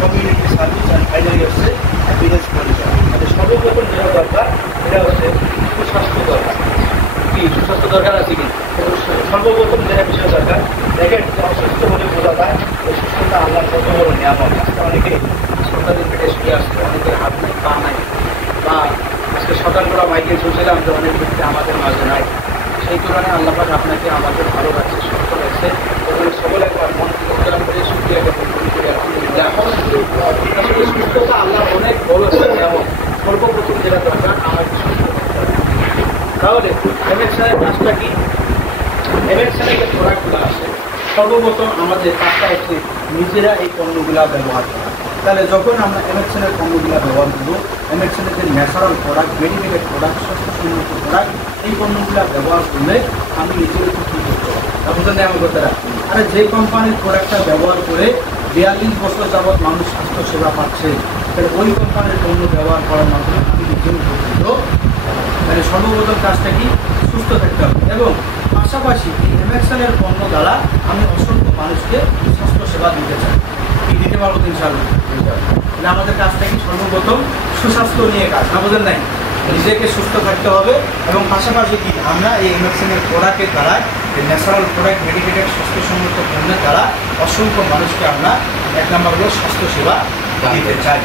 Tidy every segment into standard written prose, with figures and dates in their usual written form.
Community service and finally হচ্ছে happiness পরিষেবা। তাহলে সর্বপ্রথম যেটা দরকার এটা হচ্ছে সুস্বাস্থ্য দরকার। কি সুস্বাস্থ্য দরকার আছে কি? সর্বপ্রথম যেটা বিষয় দরকার, দেখেন অসুস্থ হলে বোঝা যায় ওই সুস্থতা আল্লাহর কত বড় নিয়ামত। আজকে অনেকে সন্তানের পেটে শুয়ে আসছে, অনেকের হাত নাই পা নাই, বা আজকে সকালবেলা মাইকে শুনছিলাম যে অনেক ব্যক্তি আমাদের মাঝে নাই। সেই তুলনায় আল্লাহ পাক আপনাকে আমাদের ভালো রাখছে, সুস্থ রাখছে। এবং সকলে একবার মন প্রোগ্রাম করে শুকিয়ে জ্ঞাপন করে আলহামদুলিল্লাহ। আসলে সুস্থতা আল্লাহ অনেক বড় একটা নিয়ামত। সর্বপ্রথম যেটা দরকার আমাকে সুস্থ থাকতে হবে। তাহলে এমএক্সের কাজটা কি? এমএক্সের যে প্রোডাক্টগুলো আছে, সর্বপ্রথম আমাদের কাজটা হচ্ছে নিজেরা এই পণ্যগুলো ব্যবহার করা। তাহলে যখন আমরা এমএক্সের পণ্যগুলো ব্যবহার করবো, এমএক্সের যে ন্যাচারাল প্রোডাক্ট, মেডিকেটেড প্রোডাক্ট, স্বাস্থ্যসম্মত প্রোডাক্ট, এই পণ্যগুলো ব্যবহার করলে আমি নিজের একটু কী করতে পারি। বুঝলেন আমি কথাটা? আরে যে কোম্পানির প্রোডাক্টটা ব্যবহার করে 42 বছর যাবৎ মানুষ স্বাস্থ্যসেবা পাচ্ছে, তাহলে ওই কোম্পানির পণ্য ব্যবহার করার মাধ্যমে আমি নিজেও উপকৃত। তাহলে সর্বপ্রথম কাজটা কি? সুস্থ থাকতে হবে। এবং পাশাপাশি এই এমএক্সের পণ্য দ্বারা আমি অসংখ্য মানুষকে স্বাস্থ্যসেবা দিতে চাই। কি দিতে পারবো? ইনশাআল্লাহ। তাহলে আমাদের কাজটা কি? সর্বপ্রথম সুস্বাস্থ্য নিয়ে কাজ। না বোঝেন নাই? নিজেকে সুস্থ থাকতে হবে এবং পাশাপাশি কি আমরা এই এমএক্সের প্রোডাক্টের দ্বারা, এই ন্যাচারাল প্রোডাক্ট, মেডিকেটেড স্বাস্থ্যসম্মত পণ্যের দ্বারা অসংখ্য মানুষকে আমরা 1 নম্বর হলো স্বাস্থ্যসেবা দিতে চাই।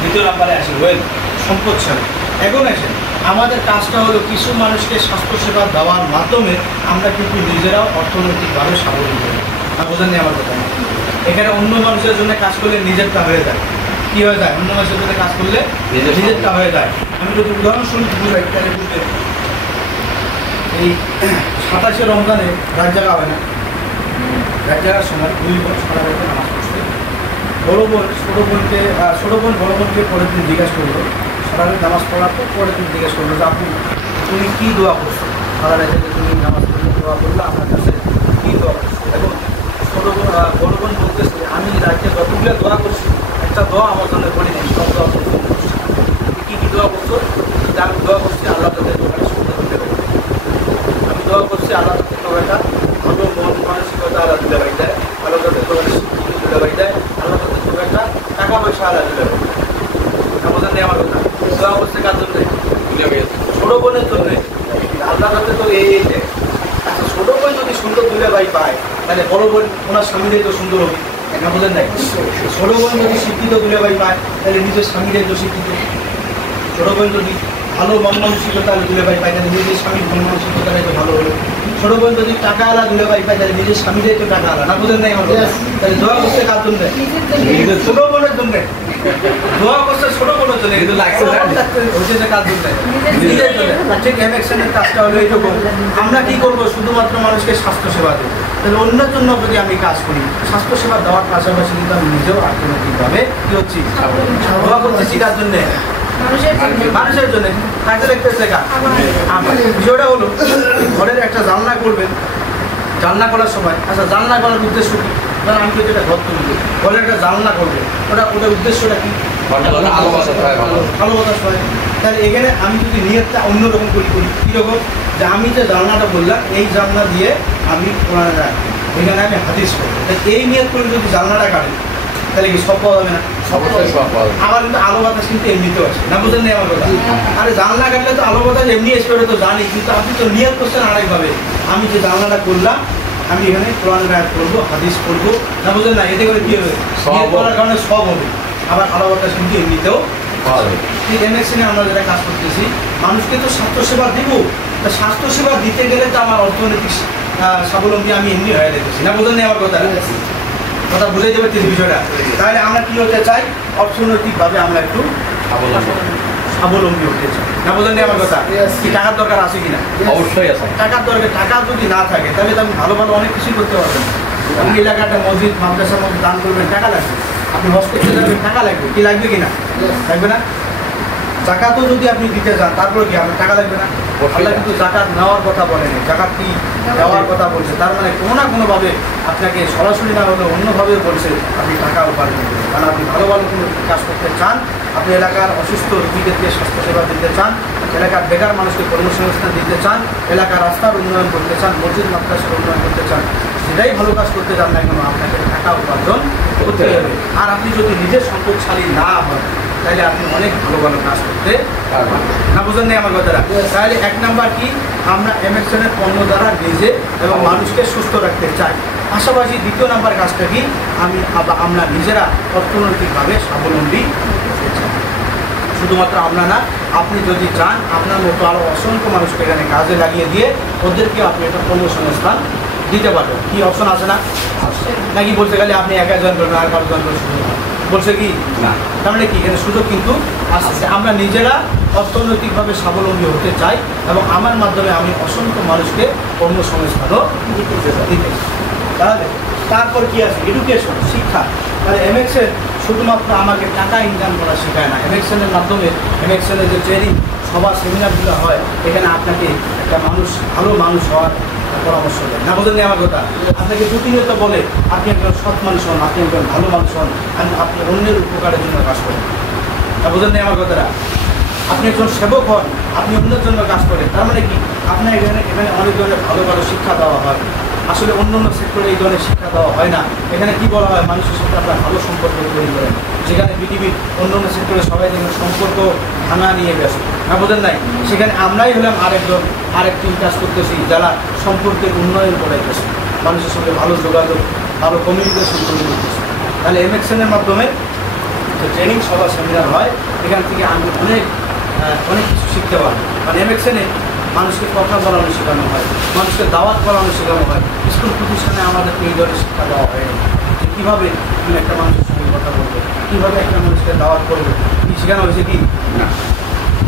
দ্বিতীয় নম্বরে আসি ওয়েল, সম্পদ সেবা। এখন আসেন আমাদের কাজটা হলো কিছু মানুষকে স্বাস্থ্যসেবা দেওয়ার মাধ্যমে আমরা কিন্তু নিজেরাও অর্থনৈতিকভাবে স্বাবলম্বী হই। না বোঝেননি আমার কথা? এখানে অন্য মানুষের জন্য কাজ করলে নিজেরটা হয়ে যায়। কী হয়ে যায়? অন্য মানুষের জন্য কাজ করলে নিজেরটা হয়ে যায়। আমি যদি উদাহরণস্বরূপ বুঝাই, তাহলে বুঝতে এই 27শে রমজানে রাত জাগা হয় না? রাত জাগার সময় 2 বোন সকালবেলা নামাজ পড়ছে। বড় বোন ছোটো বোন বড় বোনকে পরের দিন জিজ্ঞাসা করলো, সকালে নামাজ পড়ার পর পরের দিন জিজ্ঞেস করলো যে আপনি তুমি কী দোয়া করছো? সারা রাতে যে তুমি নামাজ পড়লে দোয়া করলে আমার কাছে কী দোয়া করছো? এবং বড় বোন বলতেছে আমি রাতে যতগুলো দোয়া করছি একটা দোয়া আমার জন্য করি নাই, সব দোয়া করছি। কী কী দোয়া করছো? আমি দোয়া করছি আল্লাহ তাদের দোকানে সুন্দর করতে পারি। আমি দোয়া করছি আল্লাহ তাদের দোকানটা ভালো মন মানসিকতা আল্লাহ দিলে বাড়ি দেয়, আল্লাহ তাদের দোকানে শিক্ষিত দিলে বাড়ি দেয়, আল্লাহ তাদের দোকানটা টাকা পয়সা আল্লাহ দিলে বাড়ি দেয়। আমাদের নেই আমার কথা। দোয়া করছে কার জন্যে? ছোটো বোনের জন্যে। আল্লাহ তাদের তো এই দেয়। আচ্ছা, ছোটো বোন যদি সুন্দর দুলে ভাই পায়, তাহলে বড় বোন ওনার স্বামীদের তো সুন্দর হবে। না বোঝেন নাই? ছোটো বোন যদি শিক্ষিত দুলে ভাই পায়, তাহলে নিজের স্বামীদের তো শিক্ষিত। ছোটো বোন যদি ভালো মন মানসিকতা দুলে ভাই পায়, তাহলে নিজের স্বামীর মন মানসিকতাটাই তো ভালো হলো। ছোটো বোন যদি টাকা আলা দুলে ভাই পায়, তাহলে নিজের স্বামীদের তো টাকা আলা। না বোঝেন নাই আমার? তাহলে দোয়া করছে কার জন্য? ছোটো বোনের জন্য। দোয়া করছে ছোটো বোনের জন্য, কিন্তু লাগছে কার জন্য? নিজের জন্য। ঠিক এমএক্সের কাজটা হলো এইরকম। আমরা কি করবো? শুধুমাত্র মানুষকে স্বাস্থ্যসেবা দেবো। তাহলে অন্যের জন্য যদি আমি কাজ করি, স্বাস্থ্যসেবা দেওয়ার পাশাপাশি কিন্তু আমি নিজেও অর্থনৈতিকভাবে কি হচ্ছি? দোয়া করতেছি কার জন্যে? মানুষের জন্য। কাজে দেখতেছে কাজ। বিষয়টা হলো ঘরের একটা জানলা করবেন, জানলা করার সময়, আচ্ছা জানলা করার উদ্দেশ্য কী? ধরেন আমি যদি একটা ঘর তুলবো, ঘরে একটা জানলা করবো, ওটার উদ্দেশ্যটা কী? ভালো বাতাস হয়। তাহলে এখানে আমি যদি নিয়তটা অন্যরকম করি, কীরকম? যে আমি যে জানলাটা বললাম, এই জানলা দিয়ে আমি এখানে আমি হাদিস করবো। এই নিয়ত করে যদি জানলাটা কাটেন, তাহলে কি সব পাওয়া যাবে না? আমার কিন্তু আলো বাতাস কিন্তু এমনিতেও আছে। না বুঝলেন নেই আমার কথা? আরে জানলা কাটলে তো আলো বাতাস এমনি এসে তো জানি, কিন্তু আপনি তো নিয়ত করছেন আরেকভাবে। আমি যে জানলাটা করলাম, আমি এখানে কোরআনের আয়াত পড়বো, হাদিস পড়বো। না বুঝলেন না? এতে করে কী হবে? নিয়ত করার কারণে সব হবে। আবার আলো বাতাস কিন্তু এমনিতেও হবে। ঠিক এমএক্সেনে আমরা যেটা কাজ করতেছি, মানুষকে তো স্বাস্থ্যসেবা দিব। তা স্বাস্থ্যসেবা দিতে গেলে তো আমার অর্থনৈতিক স্বাবলম্বী আমি এমনি হয়ে দেখেছি। না বুঝলেন আমার কথা? কথা বুঝে যাবে ঠিক বিষয়টা। তাহলে আমরা কী হতে চাই? অর্থনৈতিকভাবে আমরা একটু স্বাবলম্বী হতে চাই। না বোঝেন আমার কথা? কি টাকার দরকার আছে কিনা? অবশ্যই আছে। টাকার দরকার। টাকা যদি না থাকে তাহলে তো আমি ভালো ভালো অনেক কিছুই করতে পারবেন। আপনি এলাকাটা মসজিদ মাদ্রাসার মধ্যে দান করবেন, টাকা লাগবে। আপনি হসপিটালে যাবেন, টাকা লাগবে। কি লাগবে কিনা? লাগবে না? জাকাতও যদি আপনি দিতে যান, তারপরে কি আপনার টাকা লাগবে না? আল্লাহ কিন্তু জাকাত নেওয়ার কথা বলেনি, জাকাত কি দেওয়ার কথা বলছে। তার মানে কোনো না কোনোভাবে আপনাকে সরাসরি না হলেও অন্যভাবে বলছে আপনি টাকা উপার্জন করবেন। কারণ আপনি ভালো ভালো কোনো কাজ করতে চান, আপনি এলাকার অসুস্থ রোগীদেরকে স্বাস্থ্যসেবা দিতে চান, এলাকার বেকার মানুষকে কর্মসংস্থান দিতে চান, এলাকার রাস্তার উন্নয়ন করতে চান, মসজিদ মাদ্রাসার উন্নয়ন করতে চান, সেটাই ভালো কাজ করতে চান না কেন আপনাকে টাকা উপার্জন করতে করতে হবে। আর আপনি যদি নিজের সম্পদশালী না হন তাহলে আপনি অনেক ভালো ভালো কাজ করতে পারবেন না। বুঝলেন না আমার কথাটা? তাহলে 1 নাম্বার কি, আমরা এমএক্সএনের পণ্য দ্বারা নিজে এবং মানুষকে সুস্থ রাখতে চাই। পাশাপাশি 2 নাম্বার কাজটা কি, আমরা নিজেরা অর্থনৈতিকভাবে স্বাবলম্বী হতে চাই। শুধুমাত্র আমরা না, আপনি যদি চান আপনার মতো আরও অসংখ্য মানুষকে এখানে কাজে লাগিয়ে দিয়ে ওদেরকে আপনি একটা কর্মসংস্থান দিতে পারবেন। কি অপশন আছে না? নাকি বলতে গেলে আপনি একা জয়েন করবেন আর কারো জয়েন করার সুযোগ বলছে কি না? তার মানে কি, এখানে সুযোগ কিন্তু আসছে। আমরা নিজেরা অর্থনৈতিকভাবে স্বাবলম্বী হতে চাই এবং আমার মাধ্যমে আমি অসংখ্য মানুষকে কর্মসংস্থানও দিতে চাই। তাহলে তারপর কি আছে, এডুকেশন, শিক্ষা। তাহলে এমএক্সএন শুধুমাত্র আমাকে টাকা ইনকাম করা শেখায় না, এমএক্সএনের মাধ্যমে এমএক্সএনের যে ট্রেনিং সভা সেমিনারগুলো হয় এখানে আপনাকে একটা ভালো মানুষ হওয়ার পরামর্শ দেয়। না বলেন আমার কথা? আপনাকে প্রতিনিয়ত বলে আপনি একজন সৎ মানুষ হন, আপনি একজন ভালো মানুষ হন, আপনি অন্যের উপকারের জন্য কাজ করেন। না বলেন আমার কথাটা? আপনি একজন সেবক হন, আপনি অন্যের জন্য কাজ করেন। তার মানে কি, আপনার এখানে অনেক ধরনের ভালো ভালো শিক্ষা দেওয়া হয়। আসলে অন্য সেক্টরে এই ধরনের শিক্ষা দেওয়া হয় না। এখানে কি বলা হয়, মানুষের সাথে আপনার ভালো সম্পর্ক তৈরি করেন। যেখানে পৃথিবীর অন্য সেক্টরে সবাই যেন সম্পর্ক ভাঙা নিয়ে ব্যস্ত। না বোঝেন নাই? সেখানে আমরাই হলাম আরেকটি কাজ করতেছি যারা সম্পর্কের উন্নয়ন করাইতেছে, মানুষের সঙ্গে ভালো যোগাযোগ, ভালো কমিউনিকেশন তৈরি করতেছে। তাহলে এমএক্সএনের মাধ্যমে যে ট্রেনিং সভা সেমিনার হয় এখান থেকে আমি অনেক কিছু শিখতে পারি। মানে এমএক্সএনে মানুষকে কথা বলানো শেখানো হয়, মানুষকে দাওয়াত করানো শেখানো হয়। স্কুল প্রতিষ্ঠানে আমাদেরকে এই ধরনের শিক্ষা দেওয়া হয়নি যে কীভাবে তুমি একটা মানুষের সঙ্গে কথা বলবে, কীভাবে একটা মানুষকে দাওয়াত করবে, কি শেখানো হয়েছে কি না?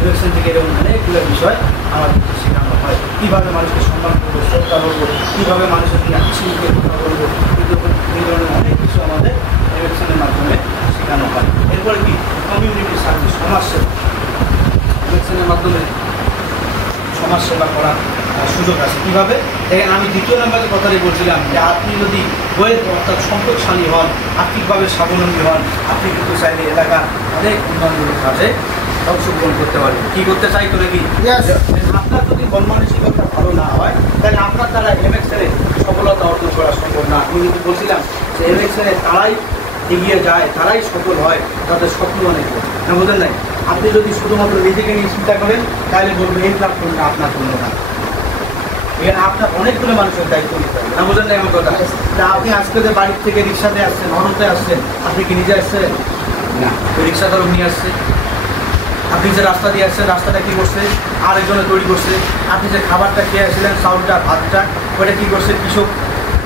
এমএক্সএন থেকে এরকম অনেকগুলো বিষয় আমাদেরকে শেখানো হয়। কীভাবে মানুষকে সম্মান করবো, শ্রদ্ধা করবো, কীভাবে মানুষের সঙ্গে হাসি মুখে কথা বলবো, এই ধরনের অনেক কিছু আমাদের এমএক্সএনের মাধ্যমে শেখানো হয়। এরপরে কি, কমিউনিটি সার্ভিস, সমাজসেবা। এমএক্সএনের মাধ্যমে সমাজসেবা করার সুযোগ আছে। কীভাবে? দেখেন, আমি 2 নম্বরের কথাই বলছিলাম যে আপনি যদি অর্থাৎ সম্পদশালী হন, আর্থিকভাবে স্বাবলম্বী হন, আপনি কিন্তু চাইলে এলাকার অনেক উন্নয়নমূলক কাজে অংশগ্রহণ করতে পারবেন। কী করতে চাই তো নাকি? আপনার যদি মন মানসিকতা ভালো না হয় তাহলে আপনার দ্বারা এমএক্সএনে সফলতা অর্জন করা সম্ভব না। আমি কিন্তু বলছিলাম যে এমএক্সএনে তারাই এগিয়ে যায়, তারাই সফল হয়, তাদের স্বপ্ন অনেক। না বোঝেন নাই? আপনি যদি শুধুমাত্র নিজেকে নিয়ে চিন্তা করেন তাহলে বলবেন এই প্ল্যাটফর্মটা আপনার জন্য না। এখানে আপনার অনেকগুলো মানুষের দায়িত্ব নিতে হবে। না বোঝেন নাই আমার কথা? তা আপনি আজকে যে বাড়ির থেকে রিক্সাতে আসছেন, অটোতে আসছেন, আপনি কি নিজে আসছেন না? ওই রিক্সা চালক নিয়ে আসছে। আপনি যে রাস্তা দিয়ে আসছেন, রাস্তাটা কী করছে? আরেকজনে তৈরি করছে। আপনি যে খাবারটা খেয়ে আসছিলেন, চাউলটা, ভাতটা, ওটা কী করছে? কৃষক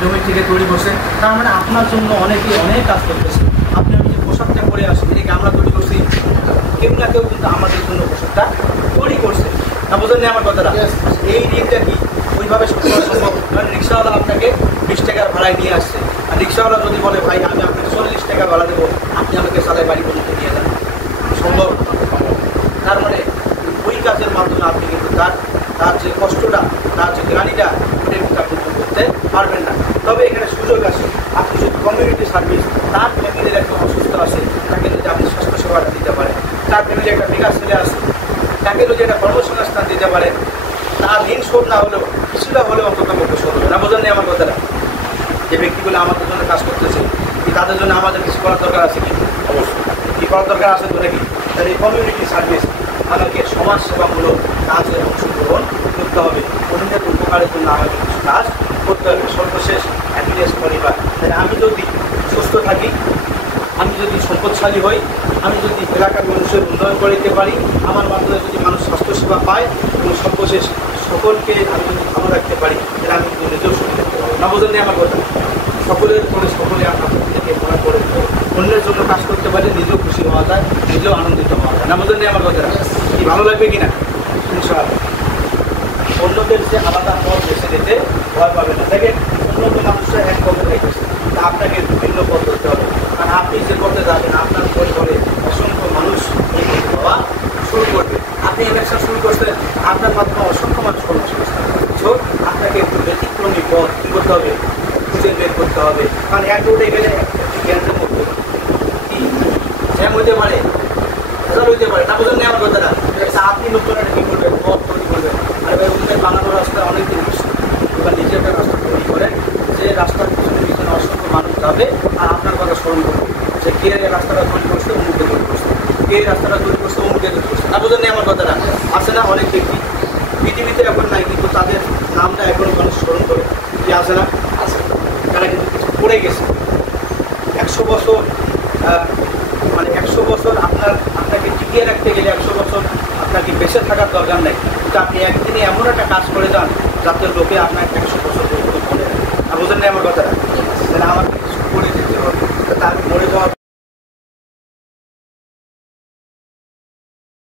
জমি থেকে তৈরি করছে। তার মানে আপনার জন্য অনেকেই অনেক কাজ করতেছে। আপনি যে পোশাকটা পরে আসছেন এটাকে আমরা তৈরি করছি, কেউ না কেউ কিন্তু আমাদের জন্য পোশাকটা তৈরি করছে। না বোঝেন আমার কথাটা? এই ঋণটা কি ওইভাবে সম্ভব? মানে রিক্সাওয়ালা আপনাকে 20 টাকার ভাড়ায় নিয়ে আসছে, আর রিক্সাওয়ালা যদি বলে ভাই আমি আপনাকে 40 টাকা ভাড়া দেবো, আপনি আমাকে সালাই বাড়ি পর্যন্ত নিয়ে যান, সম্ভব? তার মানে ওই কাজের মাধ্যমে আপনি কিন্তু তার যে কষ্টটা, তার যে গ্লানিটা, ওটা কিন্তু আপনি করতে পারবেন না। তবে এখানে সুযোগ আছে, আপনি যদি কমিউনিটি সার্ভিস, তার ফ্যামিলির একটা অসুস্থ আছে, তাকে যদি আপনি স্বাস্থ্যসেবাটা দিতে পারেন, তার ফ্যামিলি একটা বেকার ছেলে আছে, তাকে যদি একটা কর্মসংস্থান দিতে পারেন, তার ঋণ শোধ না হলেও কিছুটা হলেও অন্তত পক্ষে শোধ হবে। না বোঝেন আমার কথাটা? যে ব্যক্তিগুলো আমাদের জন্য কাজ করতেছে, কি তাদের জন্য আমাদের কিছু করার দরকার আছে কি? অবশ্যই কি করার দরকার আছে তো নাকি? তাহলে এই কমিউনিটি সার্ভিস আমাকে সমাজসেবামূলক কাজে অংশগ্রহণ করতে হবে, অন্যের উপকারের জন্য আমাকে কিছু কাজ করতে হবে। সর্বশেষ হ্যাপিনেস পরিবার। তাহলে আমি যদি সুস্থ থাকি, আমি যদি সম্পদশালী হই, আমি যদি এলাকার মানুষের উন্নয়ন করতে পারি, আমার মাধ্যমে যদি মানুষ স্বাস্থ্যসেবা পায় এবং সর্বশেষ সকলকে আমি যদি ভালো রাখতে পারি, তাহলে আমি কিন্তু নিজেও সুখী থাকতে পারবো। না বোঝেন আমার কথা? সকলের করে সকলে আপনার থেকে মনে করে অন্যের জন্য কাজ করতে পারে, নিজেও খুশি হওয়া যায়, নিজেও আনন্দিত হওয়া যায়। না বোঝেন আমার কথাটা? কি ভালো লাগবে কিনা? ইনশাআল্লাহ। অন্যদের যে আলাদা পথ বেছে নিতে ভয় পাবে না। দেখেন, অন্য মানুষরা এক পথে রেখেছে, তা আপনাকে ভিন্ন পথ ধরতে হবে। আর আপনি যে পথে যাবেন, আপনার পরিবারে অসংখ্য মানুষ এই পথে যাওয়া শুরু করবে। আপনি ইলেকশন শুরু করছেন, আপনার মাধ্যমে অসংখ্য মানুষ কর্মসংস্থান করছে। আপনাকে একটু ব্যতিক্রমী পথ কী করতে হবে? খুঁজে বের করতে হবে। কারণ এক রোডে গেলে একটি গ্যাসের মধ্যে কি জ্যাম হইতে পারে, ভেজাল হইতে পারে। না বোঝেন আমার কথাটা? আপনি নতুন একটা কী করবেন? পথ তৈরি করবেন। আর এবার ওদের বানানোর রাস্তা অনেকদিন বেশি, এবার নিজে একটা রাস্তা তৈরি করেন, যে রাস্তার পিছনে পিছনে অসংখ্য মানুষ যাবে আর আপনার কথা স্মরণ করবে যে কে রাস্তাটা তৈরি করছে, অমুকে তৈরি করছে, কে রাস্তাটা তৈরি করছে, অমুকে তৈরি করছে। না বোঝেন আমার কথাটা? আছে না অনেক ব্যক্তি পৃথিবীতে এখন নাই, কিন্তু তাদের নামটা এখনো মানুষ স্মরণ করে। কি আছে না? আছে। তারা কিন্তু কিছু পড়ে গেছে। 100 বছর মানে 100 বছর আপনাকে টিকিয়ে রাখতে গেলে 100 বছর আপনাকে বেঁচে থাকার দরকার নেই, কিন্তু আপনি একদিনে এমন একটা কাজ করে যান যাতে লোকে আপনার 100 বছর পর্যন্ত মনে রাখে। না বোঝেন না আমার কথাটা?